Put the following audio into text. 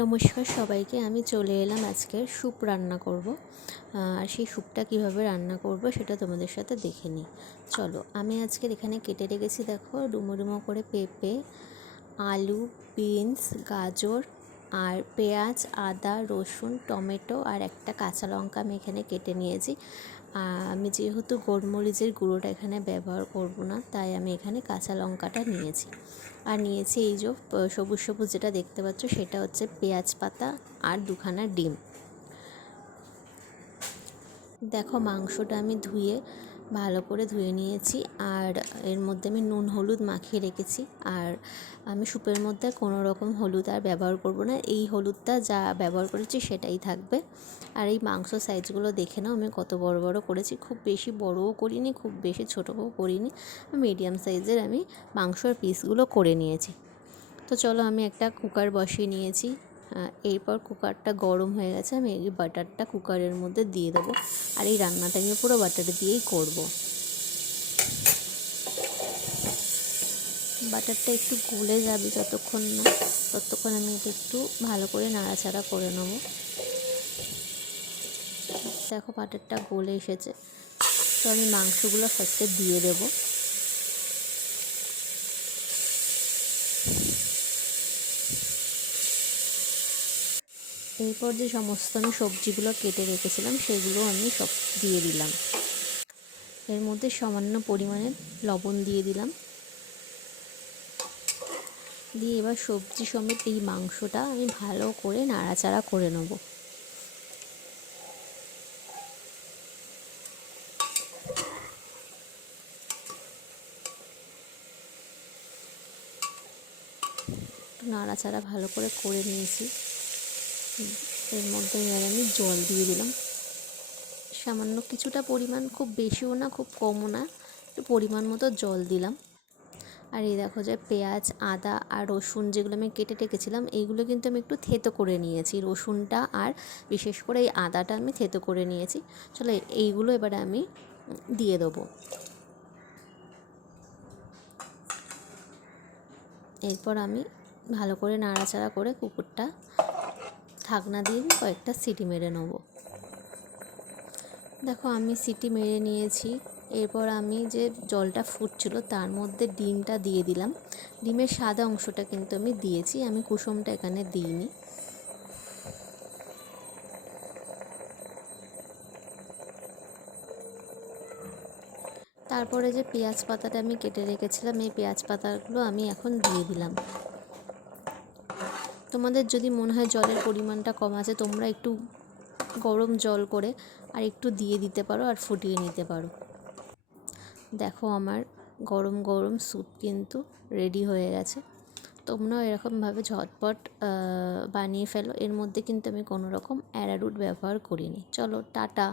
নমস্কার সবাইকে। আমি চলে এলাম আজকে স্যুপ রান্না করব। আর সেই স্যুপটা কীভাবে রান্না করব সেটা তোমাদের সাথে দেখে নিই। চলো, আমি আজকের এখানে কেটে রেখেছি, দেখো, ডুমো ডুমো করে পেঁপে, আলু, বিনস, গাজর আর পেঁয়াজ, আদা, রসুন, টমেটো আর একটা কাঁচা লঙ্কা আমি এখানে কেটে নিয়েছি। আমি যেহেতু গোলমরিচের গুঁড়োটা এখানে ব্যবহার করব না, তাই আমি এখানে কাঁচা লঙ্কাটা নিয়েছি। আর নিয়েছি এই যে সবুজ সবুজ যেটা দেখতে পাচ্ছ, সেটা হচ্ছে পেঁয়াজ পাতা আর দুখানা ডিম। দেখো, মাংসটা আমি ভালো করে ধুয়ে নিয়েছি। আর এর মধ্যে আমি নুন হলুদ মাখিয়ে রেখেছি। আর আমি স্যুপের মধ্যে কোনো রকম হলুদ আর ব্যবহার করব না, এই হলুদটা যা ব্যবহার করেছি সেটাই থাকবে। আর এই মাংস সাইজগুলো দেখে নাও আমি কত বড় বড় করেছি। খুব বেশি বড়ও করিনি, খুব বেশি ছোটও করিনি, মিডিয়াম সাইজের আমি মাংসর পিসগুলো করে নিয়েছি। তো চলো, আমি একটা কুকার বসিয়ে নিয়েছি। এরপর কুকারটা গরম হয়ে গেছে, আমি এই বাটারটা কুকারের মধ্যে দিয়ে দেবো। আর এই রান্নাটা আমি পুরো বাটার দিয়েই করব। বাটারটা একটু গলে যাবে যতক্ষণ না, ততক্ষণ আমি এটা একটু ভালো করে নাড়াচাড়া করে নেব। দেখো, বাটারটা গলে এসেছে। তো আমি মাংসগুলো ফার্স্টে দিয়ে দেবো। এরপর যে সমস্ত আমি সবজিগুলো কেটে রেখেছিলাম সেগুলো আমি সব দিয়ে দিলাম। এর মধ্যে সামান্য পরিমাণে লবণ দিয়ে দিলাম। দিয়ে এবার সবজি সমেত এই মাংসটা আমি ভালো করে নাড়াচাড়া করে নেব। নাড়াচাড়া ভালো করে নিয়েছি। এর মধ্যে এবার আমি জল দিয়ে দিলাম, সামান্য কিছুটা পরিমাণ, খুব বেশিও না খুব কমও না, একটু পরিমাণ মতো জল দিলাম। আর এই দেখো, যে পেঁয়াজ, আদা আর রসুন যেগুলো আমি কেটে রেখেছিলাম, এইগুলো কিন্তু আমি একটু থেতো করে নিয়েছি। রসুনটা আর বিশেষ করে এই আদাটা আমি থেতো করে নিয়েছি। চলো, এইগুলো এবারে আমি দিয়ে দেবো। এরপর আমি ভালো করে নাড়াচাড়া করে কুকুরটা ঢাকনা দিয়ে কয়েকটা সিটি মেরে নেব। দেখো, আমি সিটি মেরে নিয়েছি। এরপর আমি যে জলটা ফুটছিল তার মধ্যে ডিমটা দিয়ে দিলাম। ডিমের সাদা অংশটা কিন্তু আমি দিয়েছি, আমি কুসুমটা এখানে দিইনি। তারপরে যে পেঁয়াজ পাতাটা আমি কেটে রেখেছিলাম, এই পেঁয়াজ পাতাগুলো আমি এখন দিয়ে দিলাম। তোমাদের যদি মনে হয় জলের পরিমাণটা কম আছে, তোমরা একটু গরম জল করে আর একটু দিয়ে দিতে পারো আর ফুটিয়ে নিতে পারো। দেখো, আমার গরম গরম স্যুপ কিন্তু রেডি হয়ে গেছে। তোমরাও এরকমভাবে ঝটপট বানিয়ে ফেলো। এর মধ্যে কিন্তু আমি কোনো রকম অ্যারারুট ব্যবহার করিনি। চলো, টাটা।